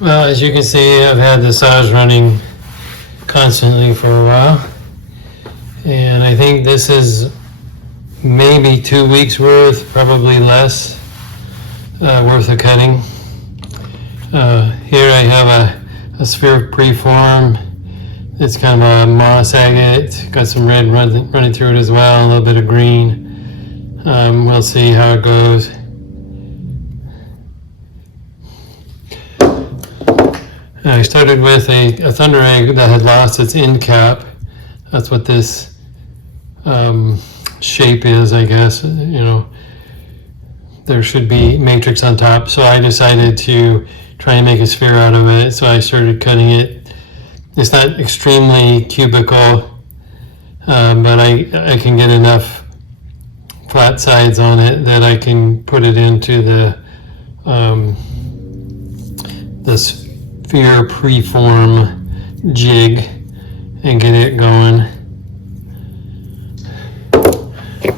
Well, as you can see, I've had the saws running constantly for a while, and I think this is maybe 2 weeks worth, probably less, worth of cutting. Here I have a sphere preform. It's kind of a moss agate, got some red running through it as well, a little bit of green. We'll see how it goes. I started with a thunder egg that had lost its end cap. That's what this shape is, I guess. You know, there should be matrix on top, so I decided to try and make a sphere out of it. So I started cutting it. It's not extremely cubical, but I can get enough flat sides on it that I can put it into the sphere preform jig and get it going.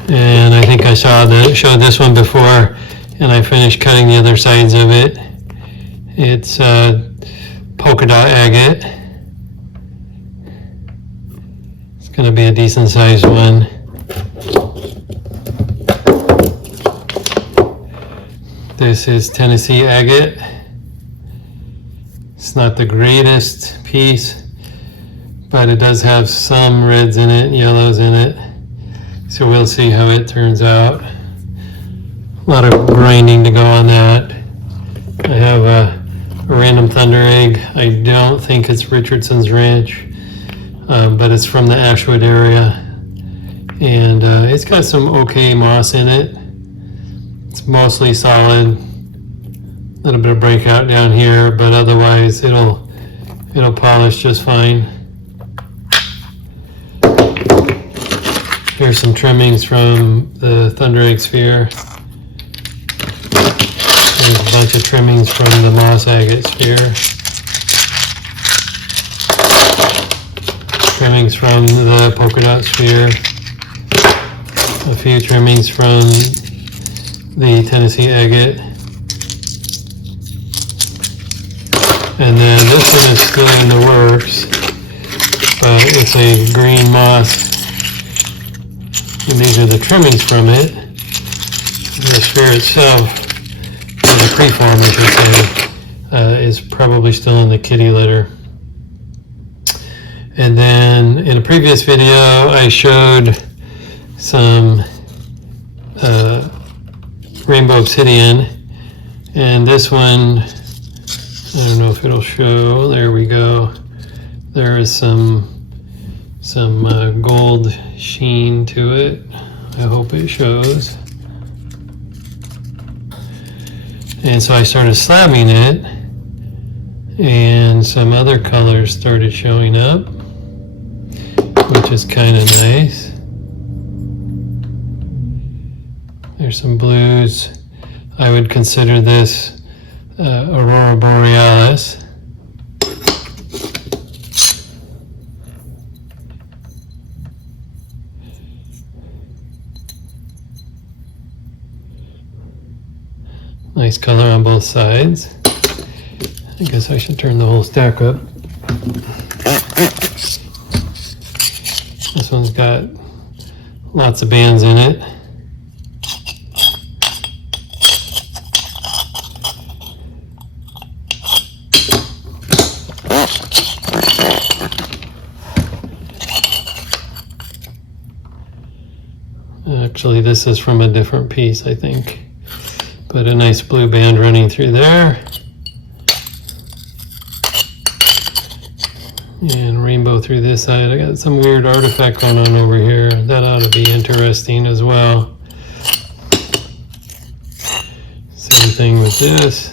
And I think I showed this one before, and I finished cutting the other sides of it. It's polka dot agate. It's going to be a decent sized one. This is Tennessee agate. It's not the greatest piece, but it does have some reds in it, yellows in it. So we'll see how it turns out. A lot of grinding to go on that. I have a random thunder egg. I don't think it's Richardson's Ranch, but it's from the Ashwood area. And it's got some okay moss in it. It's mostly solid. A little bit of breakout down here, but otherwise it'll polish just fine. Here's some trimmings from the thunder egg sphere. There's a bunch of trimmings from the moss agate sphere. Trimmings from the polka dot sphere. A few trimmings from the Tennessee agate. And then this one is still in the works, but it's a green moss. And these are the trimmings from it. The sphere itself, or the preform, I should say, is probably still in the kitty litter. And then in a previous video, I showed some Rainbow Obsidian, and this one, I don't know if it'll show. There we go. There is some gold sheen to it. I hope it shows. And so I started slabbing it, and some other colors started showing up, which is kind of nice. There's some blues. I would consider this Aurora Borealis. Nice color on both sides. I guess I should turn the whole stack up. This one's got lots of bands in it. Actually, this is from a different piece, I think. But a nice blue band running through there. And rainbow through this side. I got some weird artifact going on over here. That ought to be interesting as well. Same thing with this.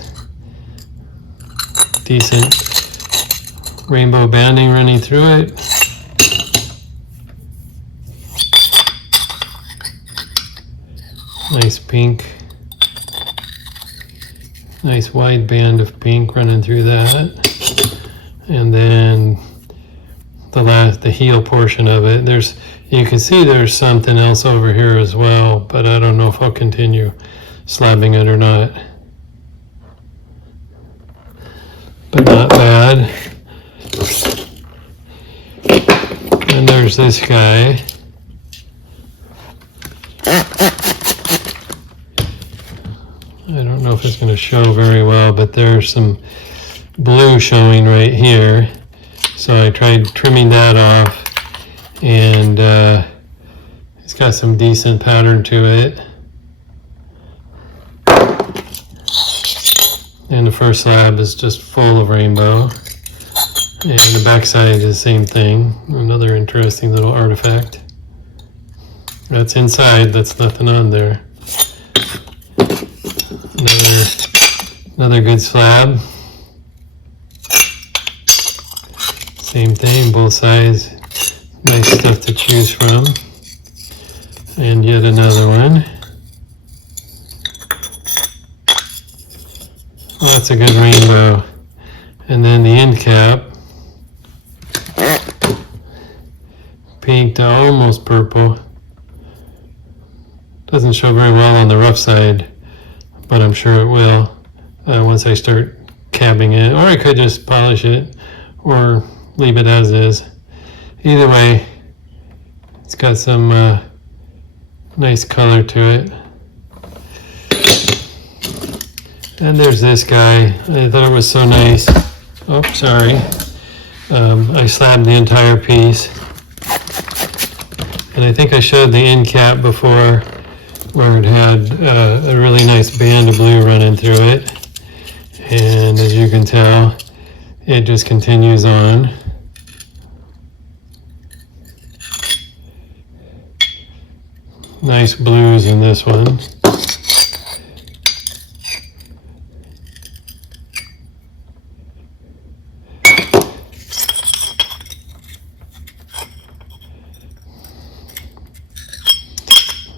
Decent rainbow banding running through it. Nice pink. Nice wide band of pink running through that. And then the heel portion of it. You can see there's something else over here as well, but I don't know if I'll continue slabbing it or not. but not bad. And there's this guy. I don't know if it's going to show very well, but there's some blue showing right here. So I tried trimming that off, and it's got some decent pattern to it. And the first slab is just full of rainbow. And the back side is the same thing. Another interesting little artifact. That's inside, that's nothing on there. Another good slab. Same thing, both sides. Nice stuff to choose from. And yet another one. Lots of good rainbow. And then the end cap. Pink to almost purple. Doesn't show very well on the rough side, but I'm sure it will once I start cabbing it. Or I could just polish it or leave it as is. Either way, it's got some nice color to it. And there's this guy. I thought it was so nice. Oh, sorry. I slabbed the entire piece. And I think I showed the end cap before, where it had a really nice band of blue running through it. And as you can tell, it just continues on. Nice blues in this one.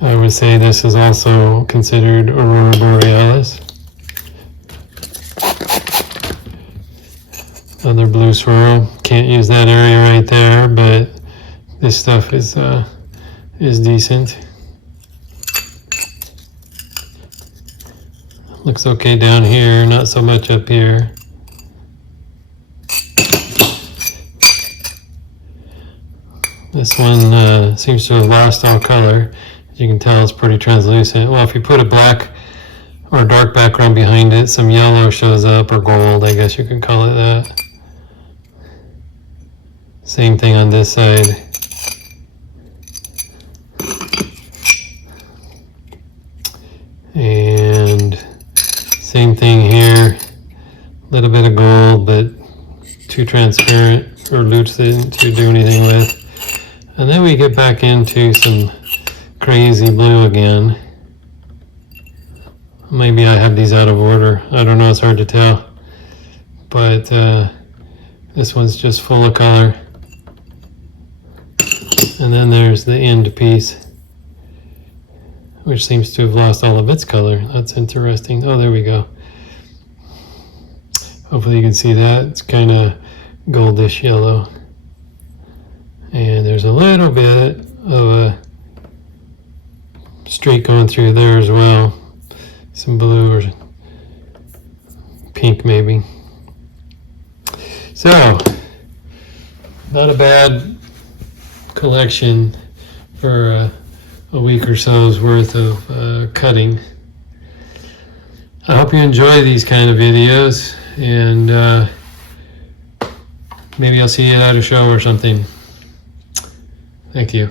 I would say this is also considered Aurora Borealis. Another blue swirl. Can't use that area right there, but this stuff is decent. Looks okay down here, not so much up here. This one seems to have lost all color. As you can tell, it's pretty translucent. Well, if you put a black or dark background behind it, some yellow shows up, or gold, I guess you could call it that. Same thing on this side. And same thing here. A little bit of gold, but too transparent or lucid to do anything with. And then we get back into some crazy blue again. Maybe I have these out of order. I don't know, it's hard to tell. But this one's just full of color. And then there's the end piece, which seems to have lost all of its color. That's interesting. Oh, there we go. Hopefully you can see that. It's kind of goldish yellow. And there's a little bit of a streak going through there as well. Some blue or pink maybe. So, not a bad collection for a week or so's worth of cutting. I hope you enjoy these kind of videos, and maybe I'll see you at a show or something. Thank you.